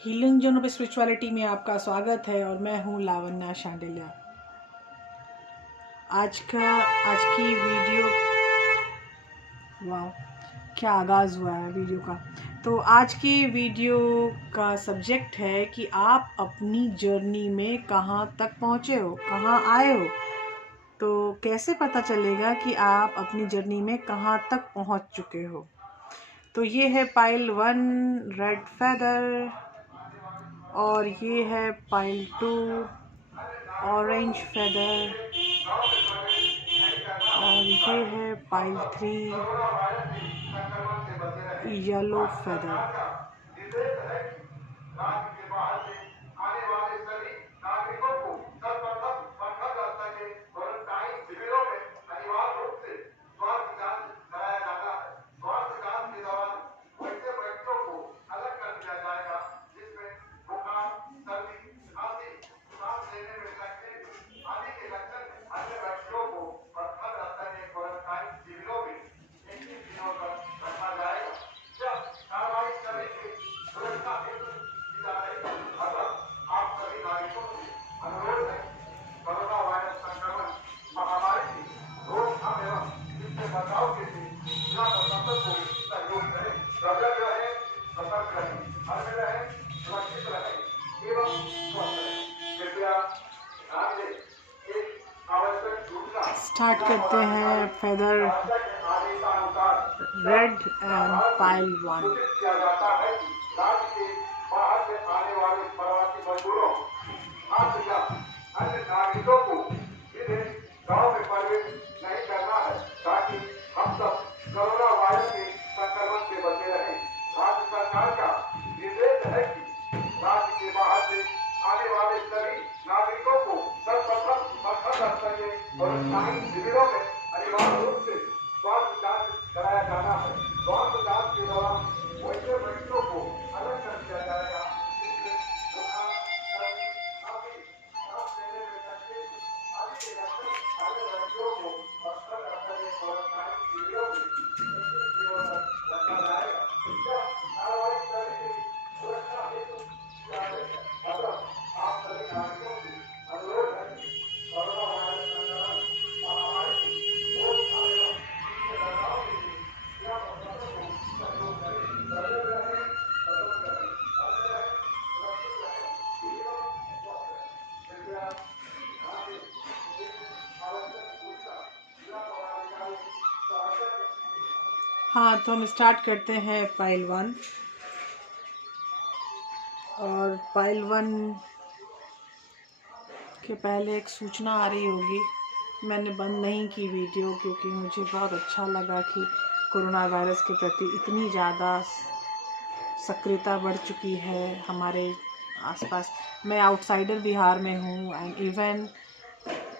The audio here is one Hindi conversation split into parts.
हीलिंग जर्नी ऑफ स्पिरिचुअलिटी में आपका स्वागत है और मैं हूँ लावण्या शांडिल्या। आज की वीडियो, वाह क्या आगाज़ हुआ है वीडियो का। तो आज की वीडियो का सब्जेक्ट है कि आप अपनी जर्नी में कहाँ तक पहुँचे हो, कहाँ आए हो। तो कैसे पता चलेगा कि आप अपनी जर्नी में कहाँ तक पहुँच चुके हो। तो ये है पाइल 1 रेड फेदर, और ये है पाइल 2 ऑरेंज फेदर, और ये है पाइल 3 येलो फेदर। स्टार्ट करते हैं फेदर रेड एंड पाइल 1। हाँ, तो हम स्टार्ट करते हैं पाइल 1। और पाइल 1 के पहले एक सूचना आ रही होगी। मैंने बंद नहीं की वीडियो क्योंकि मुझे बहुत अच्छा लगा कि कोरोना वायरस के प्रति इतनी ज़्यादा सक्रियता बढ़ चुकी है हमारे आसपास। मैं आउटसाइडर बिहार में हूँ एंड इवन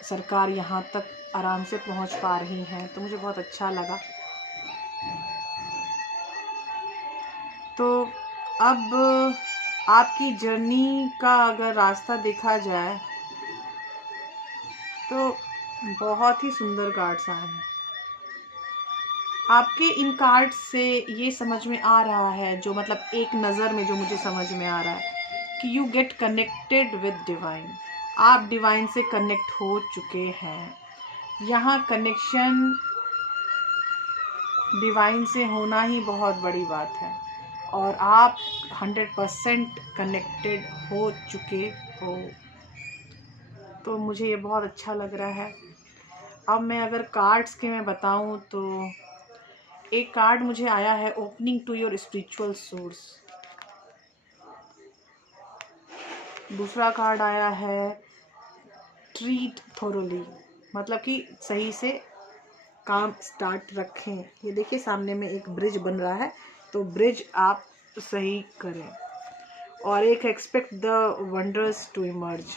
सरकार यहाँ तक आराम से पहुँच पा रही है, तो मुझे बहुत अच्छा लगा। तो अब आपकी जर्नी का अगर रास्ता देखा जाए तो बहुत ही सुंदर कार्ड्स आए हैं। आपके इन कार्ड्स से ये समझ में आ रहा है, जो मतलब एक नज़र में जो मुझे समझ में आ रहा है कि you get connected with divine. आप डिवाइन से कनेक्ट हो चुके हैं। यहाँ कनेक्शन डिवाइन से होना ही बहुत बड़ी बात है और आप 100% कनेक्टेड हो चुके हो। तो मुझे ये बहुत अच्छा लग रहा है। अब मैं अगर कार्ड्स के मैं बताऊं तो एक कार्ड मुझे आया है opening to your spiritual source. दूसरा कार्ड आया है ट्रीट थोरोली, मतलब कि सही से काम स्टार्ट रखें। ये देखिए सामने में एक ब्रिज बन रहा है, तो ब्रिज आप सही करें। और एक expect the wonders to emerge,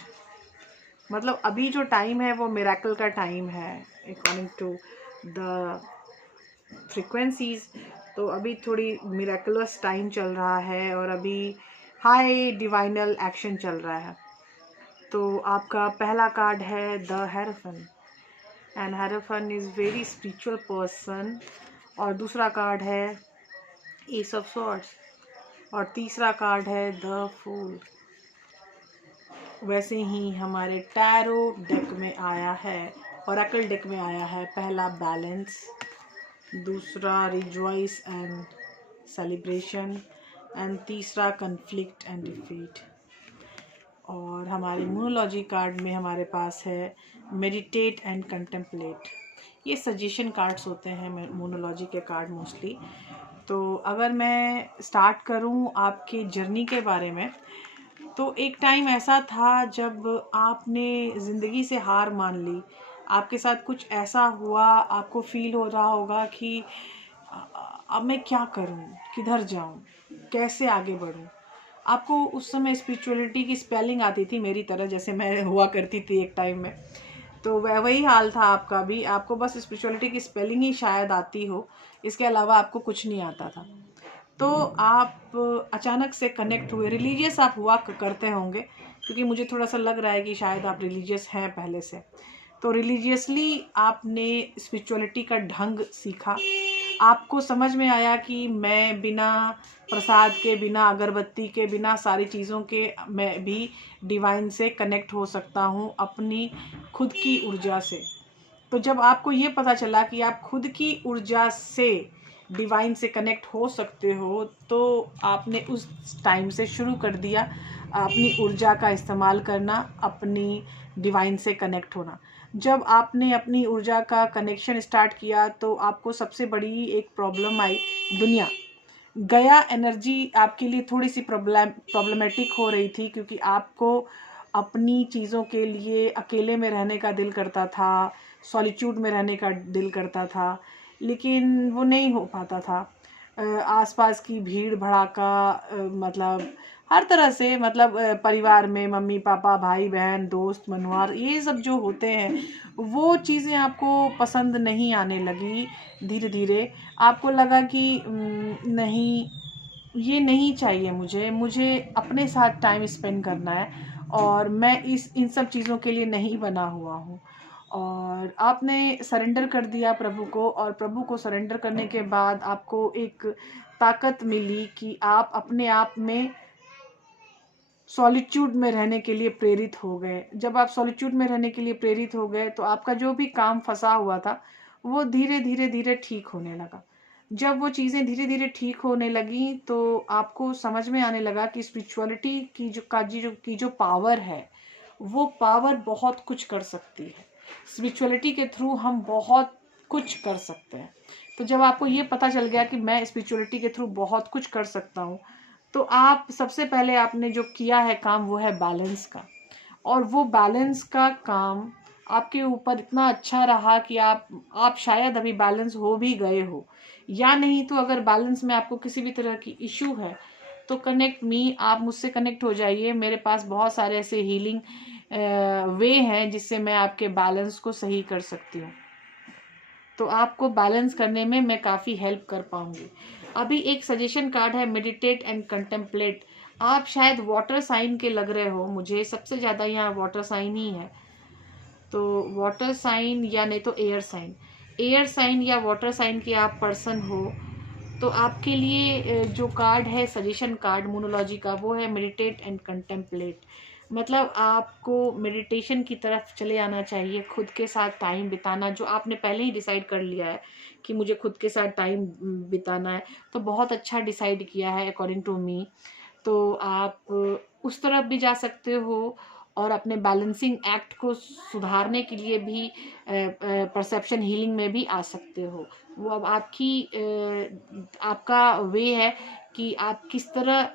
मतलब अभी जो टाइम है वो मिरेकल का टाइम है अकॉर्डिंग टू द फ्रीक्वेंसीज। तो अभी थोड़ी मिरेकुलस टाइम चल रहा है और अभी हाई डिवाइनल एक्शन चल रहा है। तो आपका पहला कार्ड है the Hierophant, and Hierophant is very spiritual person. और दूसरा कार्ड है एस ऑफ सॉर्ड्स। और तीसरा कार्ड है द फूल। वैसे ही हमारे टैरो डेक में आया है, ओरेकल डेक में आया है, पहला बैलेंस, दूसरा रिजॉइस एंड सेलिब्रेशन, एंड तीसरा कन्फ्लिक्ट एंड डिफीट। और हमारे न्यूमरोलॉजी कार्ड में हमारे पास है मेडिटेट एंड कंटेम्पलेट। ये सजेशन कार्ड्स होते हैं न्यूमरोलॉजी के कार्ड मोस्टली। तो अगर मैं स्टार्ट करूं आपकी जर्नी के बारे में, तो एक टाइम ऐसा था जब आपने ज़िंदगी से हार मान ली, आपके साथ कुछ ऐसा हुआ, आपको फील हो रहा होगा कि अब मैं क्या करूं, किधर जाऊं, कैसे आगे बढ़ूं। आपको उस समय स्पिरिचुअलिटी की स्पेलिंग आती थी, मेरी तरह जैसे मैं हुआ करती थी एक टाइम में। तो वही हाल था आपका भी, आपको बस स्पिरिचुअलिटी की स्पेलिंग ही शायद आती हो, इसके अलावा आपको कुछ नहीं आता था। तो आप अचानक से कनेक्ट हुए, रिलीजियस आप हुआ करते होंगे, क्योंकि मुझे थोड़ा सा लग रहा है कि शायद आप रिलीजियस हैं पहले से। तो रिलीजियसली आपने स्पिरिचुअलिटी का ढंग सीखा, आपको समझ में आया कि मैं बिना प्रसाद के, बिना अगरबत्ती के, बिना सारी चीज़ों के मैं भी डिवाइन से कनेक्ट हो सकता हूँ अपनी खुद की ऊर्जा से। तो जब आपको ये पता चला कि आप खुद की ऊर्जा से डिवाइन से कनेक्ट हो सकते हो, तो आपने उस टाइम से शुरू कर दिया अपनी ऊर्जा का इस्तेमाल करना, अपनी डिवाइन से कनेक्ट होना। जब आपने अपनी ऊर्जा का कनेक्शन स्टार्ट किया, तो आपको सबसे बड़ी एक प्रॉब्लम आई, दुनिया गया एनर्जी आपके लिए थोड़ी सी प्रॉब्लमेटिक हो रही थी, क्योंकि आपको अपनी चीज़ों के लिए अकेले में रहने का दिल करता था, सॉलिट्यूड में रहने का दिल करता था, लेकिन वो नहीं हो पाता था। आसपास की भीड़ भड़ाका, मतलब हर तरह से, मतलब परिवार में मम्मी पापा, भाई बहन, दोस्त मनवार, ये सब जो होते हैं, वो चीज़ें आपको पसंद नहीं आने लगी। धीरे धीरे आपको लगा कि नहीं, ये नहीं चाहिए, मुझे अपने साथ टाइम स्पेंड करना है, और मैं इन सब चीज़ों के लिए नहीं बना हुआ हूँ। और आपने सरेंडर कर दिया प्रभु को, और प्रभु को सरेंडर करने के बाद आपको एक ताकत मिली कि आप अपने आप में सॉलिट्यूड में रहने के लिए प्रेरित हो गए। जब आप सॉलिट्यूड में रहने के लिए प्रेरित हो गए, तो आपका जो भी काम फंसा हुआ था, वो धीरे धीरे धीरे ठीक होने लगा। जब वो चीज़ें धीरे धीरे ठीक होने लगी, तो आपको समझ में आने लगा कि स्पिरिचुअलिटी की जो पावर है, वो पावर बहुत कुछ कर सकती है। स्पिरिचुअलिटी के थ्रू हम बहुत कुछ कर सकते हैं। तो जब आपको ये पता चल गया कि मैं स्पिरिचुअलिटी के थ्रू बहुत कुछ कर सकता हूँ, तो आप सबसे पहले आपने जो किया है काम, वो है बैलेंस का। और वो बैलेंस का काम आपके ऊपर इतना अच्छा रहा कि आप शायद अभी बैलेंस हो भी गए हो, या नहीं तो अगर बैलेंस में आपको किसी भी तरह की इशू है, तो कनेक्ट मी, आप मुझसे कनेक्ट हो जाइए। मेरे पास बहुत सारे ऐसे हीलिंग वे हैं जिससे मैं आपके बैलेंस को सही कर सकती हूँ। तो आपको बैलेंस करने में मैं काफ़ी हेल्प कर पाऊंगी। अभी एक सजेशन कार्ड है मेडिटेट एंड कंटेम्पलेट। आप शायद वाटर साइन के लग रहे हो, मुझे सबसे ज़्यादा यहाँ वाटर साइन ही है। तो वाटर साइन या नहीं तो एयर साइन या वाटर साइन के आप पर्सन हो, तो आपके लिए जो कार्ड है सजेशन कार्ड न्यूमरोलॉजी का, वो है मेडिटेट एंड कंटेम्पलेट। मतलब आपको मेडिटेशन की तरफ चले आना चाहिए, खुद के साथ टाइम बिताना, जो आपने पहले ही डिसाइड कर लिया है कि मुझे खुद के साथ टाइम बिताना है, तो बहुत अच्छा डिसाइड किया है अकॉर्डिंग टू मी। तो आप उस तरफ भी जा सकते हो, और अपने बैलेंसिंग एक्ट को सुधारने के लिए भी परसेप्शन हीलिंग में भी आ सकते हो। वो अब आपका वे है कि आप किस तरह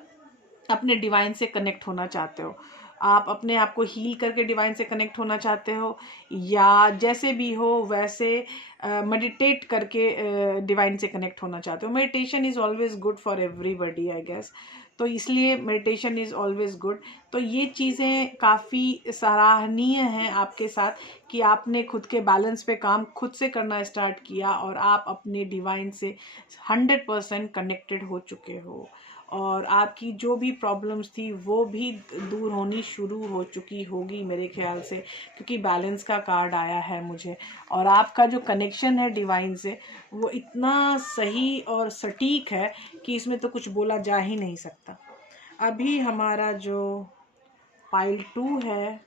अपने डिवाइन से कनेक्ट होना चाहते हो। आप अपने आप को हील करके डिवाइन से कनेक्ट होना चाहते हो, या जैसे भी हो वैसे मेडिटेट करके डिवाइन से कनेक्ट होना चाहते हो। Meditation is always good for everybody I guess, तो इसलिए मेडिटेशन इज़ ऑलवेज गुड। तो ये चीज़ें काफ़ी सराहनीय हैं आपके साथ, कि आपने खुद के बैलेंस पे काम खुद से करना स्टार्ट किया, और आप अपने डिवाइन से 100% कनेक्टेड हो चुके हो। और आपकी जो भी प्रॉब्लम्स थी वो भी दूर होनी शुरू हो चुकी होगी मेरे ख्याल से, क्योंकि बैलेंस का कार्ड आया है मुझे। और आपका जो कनेक्शन है डिवाइन से वो इतना सही और सटीक है कि इसमें तो कुछ बोला जा ही नहीं सकता। अभी हमारा जो पाइल 2 है,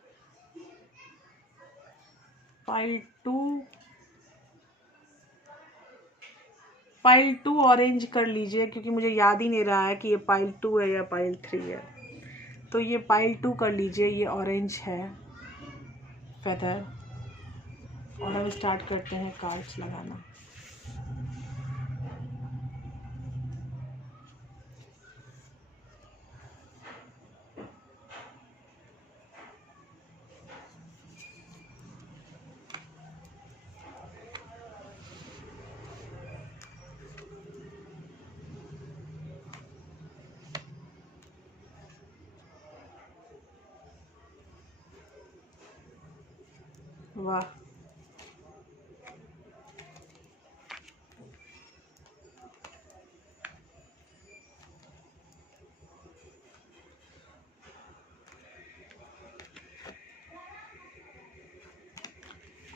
पाइल 2 ऑरेंज कर लीजिए, क्योंकि मुझे याद ही नहीं रहा है कि ये पाइल 2 है या पाइल 3 है। तो ये पाइल 2 कर लीजिए, ये ऑरेंज है फेदर। और हम स्टार्ट करते हैं कार्ड्स लगाना। वाह,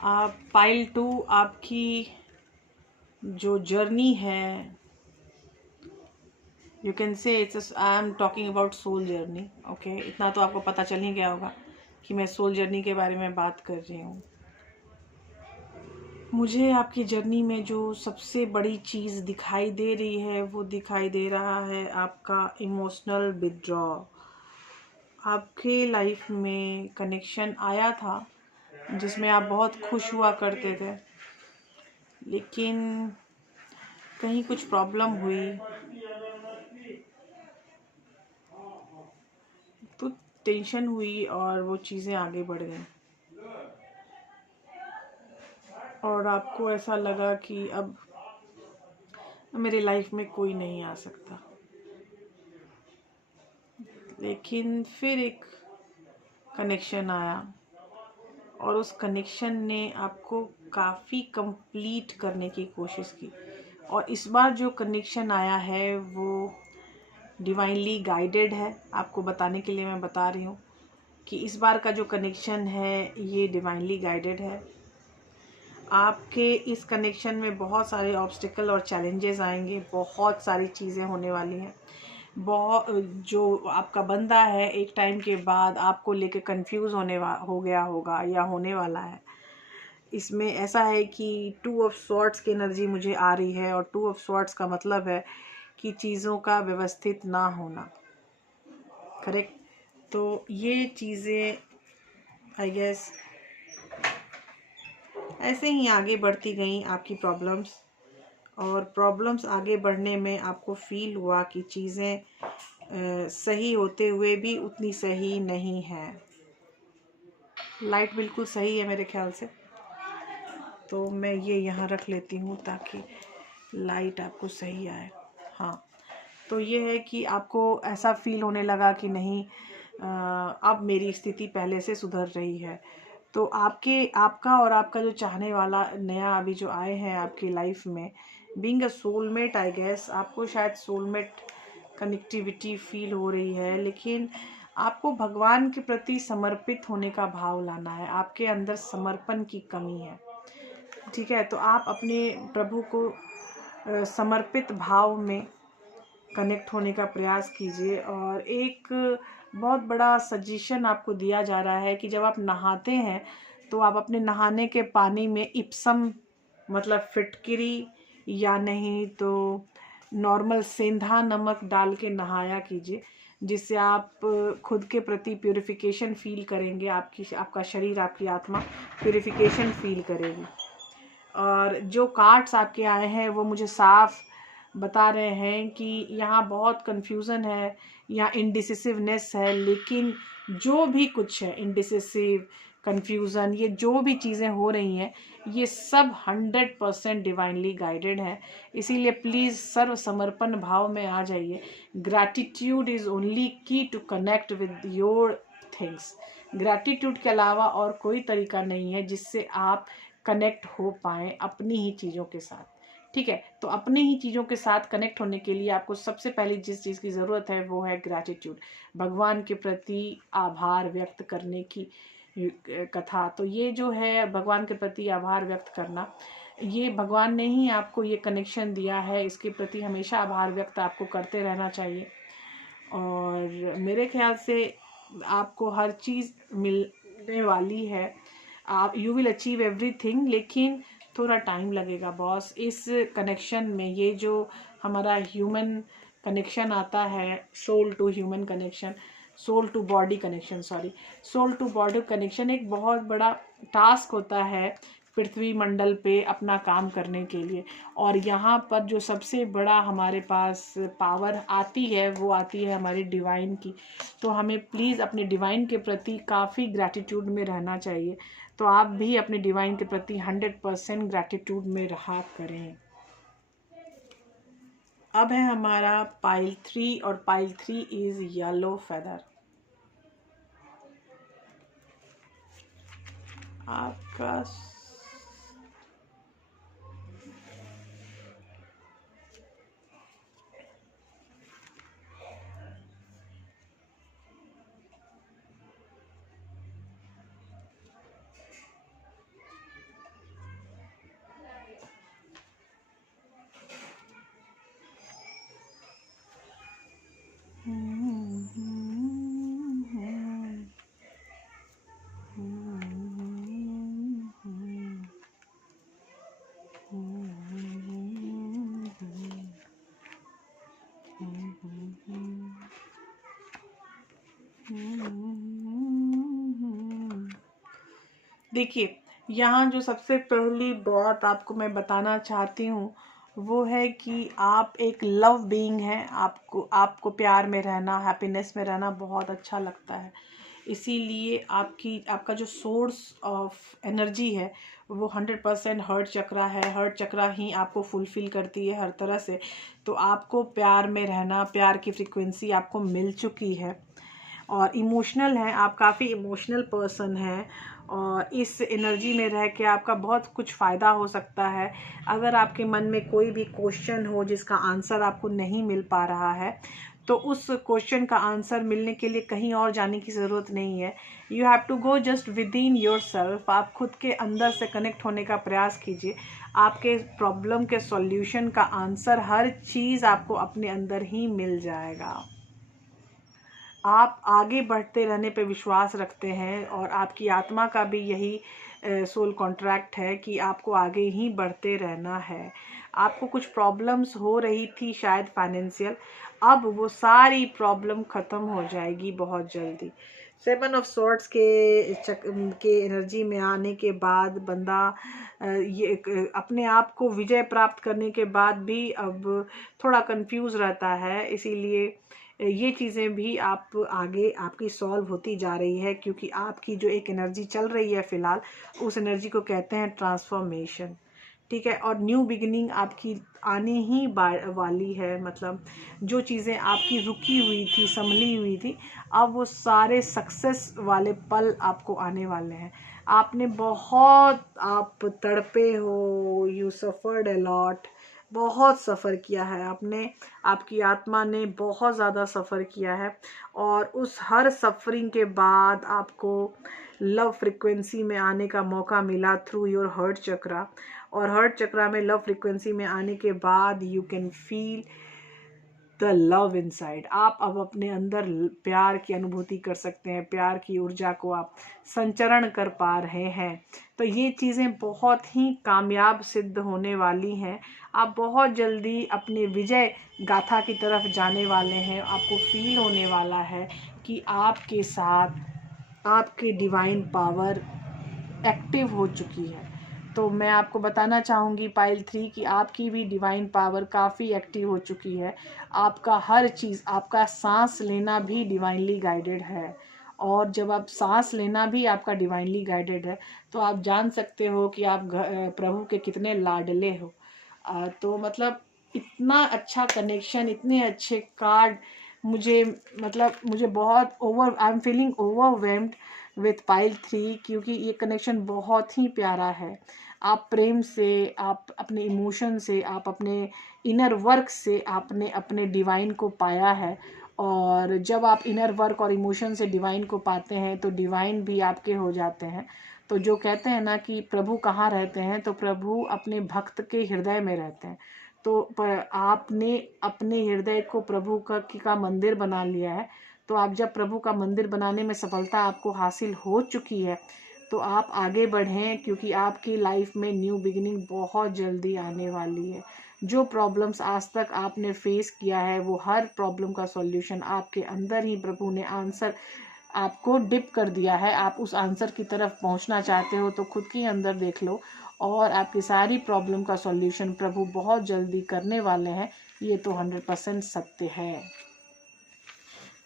आप पाइल 2 आपकी जो जर्नी है, you can say it's I am talking about soul journey. Okay, इतना तो आपको पता चल ही गया होगा कि मैं सोल जर्नी के बारे में बात कर रही हूँ। मुझे आपकी जर्नी में जो सबसे बड़ी चीज़ दिखाई दे रही है वो दिखाई दे रहा है आपका इमोशनल विथड्रॉ। आपके लाइफ में कनेक्शन आया था जिसमें आप बहुत खुश हुआ करते थे, लेकिन कहीं कुछ प्रॉब्लम हुई तो टेंशन हुई और वो चीज़ें आगे बढ़ गई और आपको ऐसा लगा कि अब मेरे लाइफ में कोई नहीं आ सकता। लेकिन फिर एक कनेक्शन आया और उस कनेक्शन ने आपको काफ़ी कंप्लीट करने की कोशिश की। और इस बार जो कनेक्शन आया है वो डिवाइनली गाइडेड है। आपको बताने के लिए मैं बता रही हूँ कि इस बार का जो कनेक्शन है ये डिवाइनली गाइडेड है। आपके इस कनेक्शन में बहुत सारे ऑब्स्टिकल और चैलेंजेस आएंगे, बहुत सारी चीज़ें होने वाली हैं। बहुत जो आपका बंदा है एक टाइम के बाद आपको लेके कंफ्यूज हो गया होगा या होने वाला है। इसमें ऐसा है कि 2 ऑफ स्वॉर्ड्स की एनर्जी मुझे आ रही है और 2 ऑफ स्वॉर्ड्स का मतलब है कि चीज़ों का व्यवस्थित ना होना। करेक्ट। तो ये चीज़ें आई गेस ऐसे ही आगे बढ़ती गई आपकी प्रॉब्लम्स, और प्रॉब्लम्स आगे बढ़ने में आपको फील हुआ कि चीज़ें सही होते हुए भी उतनी सही नहीं है। लाइट बिल्कुल सही है मेरे ख्याल से, तो मैं ये यहाँ रख लेती हूँ ताकि लाइट आपको सही आए। हाँ, तो ये है कि आपको ऐसा फील होने लगा कि नहीं, अब मेरी स्थिति पहले से सुधर रही है। तो आपका और आपका जो चाहने वाला नया अभी जो आए हैं आपकी लाइफ में, being a soulmate, I guess आपको शायद सोलमेट कनेक्टिविटी फील हो रही है। लेकिन आपको भगवान के प्रति समर्पित होने का भाव लाना है, आपके अंदर समर्पण की कमी है। ठीक है, तो आप अपने प्रभु को समर्पित भाव में कनेक्ट होने का प्रयास कीजिए। और एक बहुत बड़ा सजेशन आपको दिया जा रहा है कि जब आप नहाते हैं तो आप अपने नहाने के पानी में इप्सम मतलब फिटकिरी या नहीं तो नॉर्मल सेंधा नमक डाल के नहाया कीजिए, जिससे आप खुद के प्रति प्यूरिफिकेशन फील करेंगे। आपका शरीर, आपकी आत्मा प्यूरिफिकेशन फील करेगी। और जो कार्ड्स आपके आए हैं वो मुझे साफ बता रहे हैं कि यहाँ बहुत कंफ्यूजन है, यहाँ इनडिसिसिवनेस है। लेकिन जो भी कुछ है, इनडिसिसिव, कंफ्यूजन, ये जो भी चीज़ें हो रही हैं ये सब 100% डिवाइनली गाइडेड है। इसीलिए प्लीज़ सर्व समर्पण भाव में आ जाइए। Gratitude is only key to connect with your things. Gratitude के अलावा और कोई तरीका नहीं है जिससे आप कनेक्ट हो पाएँ अपनी ही चीज़ों के साथ। ठीक है। तो अपने ही चीज़ों के साथ कनेक्ट होने के लिए आपको सबसे पहले जिस चीज़ की ज़रूरत है वो है ग्रैटिट्यूड, भगवान के प्रति आभार व्यक्त करने की कथा। तो ये जो है भगवान के प्रति आभार व्यक्त करना, ये भगवान ने ही आपको ये कनेक्शन दिया है, इसके प्रति हमेशा आभार व्यक्त आपको करते रहना चाहिए। और मेरे ख्याल से आपको हर चीज़ मिलने वाली है, आप यू विल अचीव एवरीथिंग, लेकिन थोड़ा टाइम लगेगा बॉस इस कनेक्शन में। ये जो हमारा ह्यूमन कनेक्शन आता है, soul to human connection, soul to body connection, sorry, soul to body connection एक बहुत बड़ा टास्क होता है पृथ्वी मंडल पे अपना काम करने के लिए। और यहाँ पर जो सबसे बड़ा हमारे पास पावर आती है वो आती है हमारी डिवाइन की। तो हमें प्लीज़ अपने डिवाइन के प्रति काफ़ी ग्रैटिट्यूड में रहना चाहिए। तो आप भी अपने डिवाइन के प्रति 100% ग्रैटिट्यूड में रहा करें। अब है हमारा पाइल 3 और पाइल 3 इज येलो फेदर। आपका देखिए, यहाँ जो सबसे पहली बात आपको मैं बताना चाहती हूँ वो है कि आप एक लव बीइंग हैं। आपको प्यार में रहना, हैप्पीनेस में रहना बहुत अच्छा लगता है। इसीलिए आपका जो सोर्स ऑफ एनर्जी है वो 100% हर्ट चक्रा है। हर्ट चक्रा ही आपको फुलफिल करती है हर तरह से। तो आपको प्यार में रहना, प्यार की फ्रिक्वेंसी आपको मिल चुकी है और इमोशनल है, आप काफ़ी इमोशनल पर्सन हैं। और इस एनर्जी में रह के आपका बहुत कुछ फ़ायदा हो सकता है। अगर आपके मन में कोई भी क्वेश्चन हो जिसका आंसर आपको नहीं मिल पा रहा है, तो उस क्वेश्चन का आंसर मिलने के लिए कहीं और जाने की ज़रूरत नहीं है। You have to go just within yourself. आप खुद के अंदर से कनेक्ट होने का प्रयास कीजिए। आपके प्रॉब्लम के सॉल्यूशन का आंसर, हर चीज़ आपको अपने अंदर ही मिल जाएगा। आप आगे बढ़ते रहने पे विश्वास रखते हैं और आपकी आत्मा का भी यही सोल कॉन्ट्रैक्ट है कि आपको आगे ही बढ़ते रहना है। आपको कुछ प्रॉब्लम्स हो रही थी शायद फाइनेंशियल, अब वो सारी प्रॉब्लम ख़त्म हो जाएगी बहुत जल्दी। 7 ऑफ सॉर्ड्स के एनर्जी में आने के बाद बंदा अपने आप को विजय प्राप्त करने के बाद भी अब थोड़ा कंफ्यूज रहता है। इसीलिए ये चीज़ें भी आप आगे आपकी सॉल्व होती जा रही है, क्योंकि आपकी जो एक एनर्जी चल रही है फ़िलहाल, उस एनर्जी को कहते हैं ट्रांसफॉर्मेशन। ठीक है। और न्यू बिगिनिंग आपकी आने ही वाली है। मतलब जो चीज़ें आपकी रुकी हुई थी, संभली हुई थी, अब वो सारे सक्सेस वाले पल आपको आने वाले हैं। आपने बहुत आप तड़पे हो, यू सफ़र्ड अ लॉट, बहुत सफ़र किया है आपने, आपकी आत्मा ने बहुत ज़्यादा सफ़र किया है। और उस हर सफरिंग के बाद आपको लव फ्रिक्वेंसी में आने का मौका मिला थ्रू योर हर्ट चक्रा। और हर्ट चक्रा में लव फ्रिक्वेंसी में आने के बाद you can feel the love inside. आप अब अपने अंदर प्यार की अनुभूति कर सकते हैं, प्यार की ऊर्जा को आप संचरण कर पा रहे हैं। तो ये चीज़ें बहुत ही कामयाब सिद्ध होने वाली हैं। आप बहुत जल्दी अपने विजय गाथा की तरफ जाने वाले हैं। आपको फील होने वाला है कि आपके साथ आपकी डिवाइन पावर एक्टिव हो चुकी है। तो मैं आपको बताना चाहूँगी पाइल 3 कि आपकी भी डिवाइन पावर काफ़ी एक्टिव हो चुकी है। आपका हर चीज़, आपका सांस लेना भी डिवाइनली गाइडेड है। और जब आप सांस लेना भी आपका डिवाइनली गाइडेड है, तो आप जान सकते हो कि आप प्रभु के कितने लाडले हो। तो मतलब इतना अच्छा कनेक्शन, इतने अच्छे कार्ड, मुझे बहुत I am feeling overwhelmed with pile 3, क्योंकि ये कनेक्शन बहुत ही प्यारा है। आप प्रेम से, आप अपने इमोशन से, आप अपने इनर वर्क से आपने अपने डिवाइन को पाया है। और जब आप इनर वर्क और इमोशन से डिवाइन को पाते हैं तो डिवाइन भी आपके हो जाते हैं। तो जो कहते हैं ना कि प्रभु कहाँ रहते हैं, तो प्रभु अपने भक्त के हृदय में रहते हैं। तो आपने अपने हृदय को प्रभु का मंदिर बना लिया है। तो आप जब प्रभु का मंदिर बनाने में सफलता आपको हासिल हो चुकी है तो आप आगे बढ़ें, क्योंकि आपकी लाइफ में न्यू बिगिनिंग बहुत जल्दी आने वाली है। जो प्रॉब्लम्स आज तक आपने फेस किया है वो हर प्रॉब्लम का सॉल्यूशन आपके अंदर ही प्रभु ने आंसर आपको डिप कर दिया है। आप उस आंसर की तरफ पहुंचना चाहते हो तो खुद के अंदर देख लो, और आपकी सारी प्रॉब्लम का सॉल्यूशन प्रभु बहुत जल्दी करने वाले हैं। ये तो 100% सत्य है।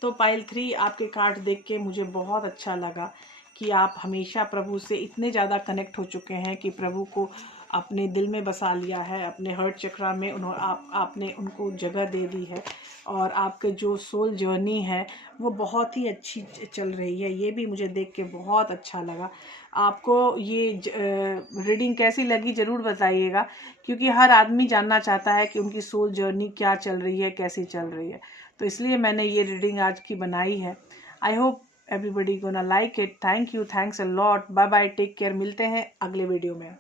तो पाइल 3 आपके कार्ड देख के मुझे बहुत अच्छा लगा कि आप हमेशा प्रभु से इतने ज़्यादा कनेक्ट हो चुके हैं कि प्रभु को अपने दिल में बसा लिया है, अपने हर्ट चक्रा में आपने उनको जगह दे दी है। और आपके जो सोल जर्नी है वो बहुत ही अच्छी चल रही है। ये भी मुझे देख के बहुत अच्छा लगा। आपको ये रीडिंग कैसी लगी ज़रूर बताइएगा, क्योंकि हर आदमी जानना चाहता है कि उनकी सोल जर्नी क्या चल रही है, कैसी चल रही है। तो इसलिए मैंने ये रीडिंग आज की बनाई है। I hope everybody gonna like it. Thank you, thanks a lot. Bye bye, take care. मिलते हैं अगले वीडियो में।